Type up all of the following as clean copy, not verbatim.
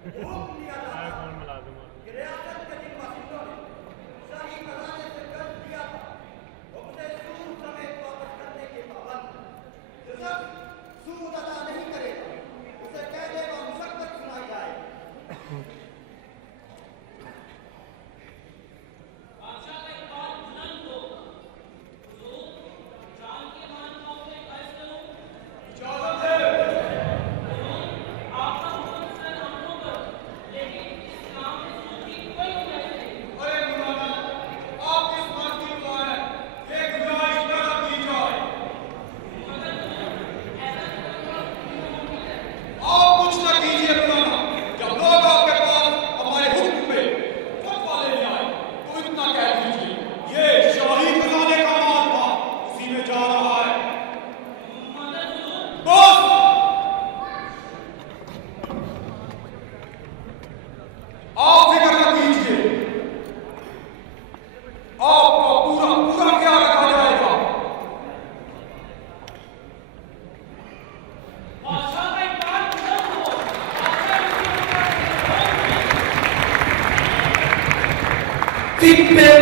طب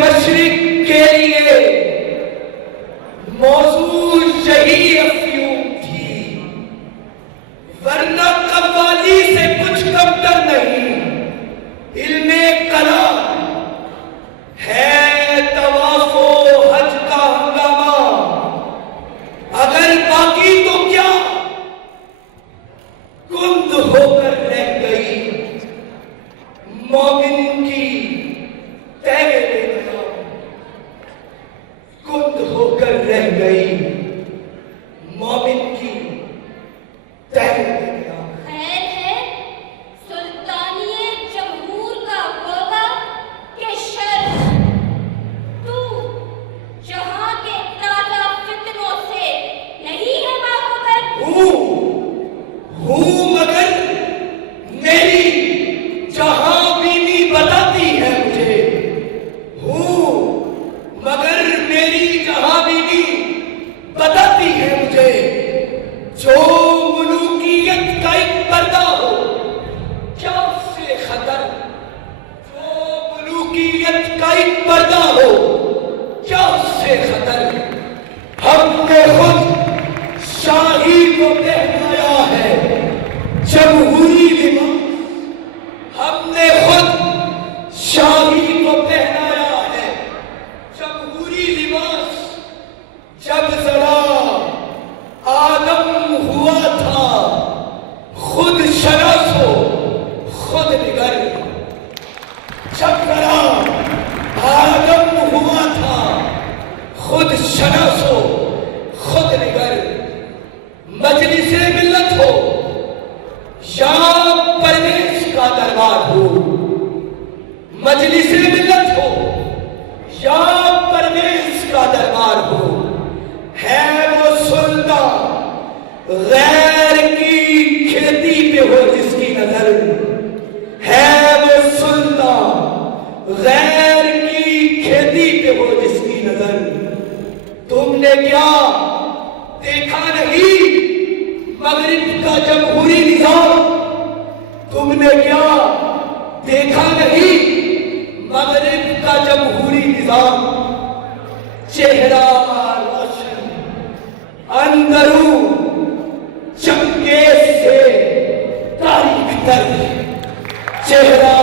مشرق کے لیے موضوع یہی افیون تھی، ورنہ قوالی سے کچھ کم تر نہیں۔ علم کلام ہے طواف و حج کا ہنگامہ، اگر باقی تو کیا کند ہو کر رہ گئی مومن کی کند ہو کر رہ گئی مومن کی خیر ہے سلطانی جمہور کا ہوگا کہ شر تو جہاں کے تازہ فتنوں سے نہیں ہے باخبر؟ ہوں مگر میری جہاں بینی بتاتی ہے مجھے، مگر میری جہاں بینی بتاتی ہے مجھے، جو ملوکیت کا ایک پردہ ہو کیا اس سے خطر، جو ملوکیت کا ایک پردہ ہو کیا اس سے خطر۔ ہم نے خود شاہی کو پہنایا ہے جمہوری لباس، ہم نے خود شاہی کو پہنایا ہے جمہوری لباس۔ جب ذرا آدم ہوا تھا خود شرف ہو خود نگر، جب ذرا آدم ہوا تھا خود شرف ہو خود نگر، مجلس ملت ہو یا پرویز کا دربار ہو، مجلس ملت ہو یا پرویز کا دربار ہو، ہے وہ سلطان غیر کی کھیتی پہ ہو جس کی نظر، ہے وہ سلطان غیر کی کھیتی پہ ہو جس کی نظر۔ تم نے کیا دیکھا نہیں مغرب کا جمہوری نظام، تم نے کیا دیکھا نہیں مغرب کا جمہوری نظام، چہرہ روشن اندروں چمکے سے تاریخ تر، چہرہ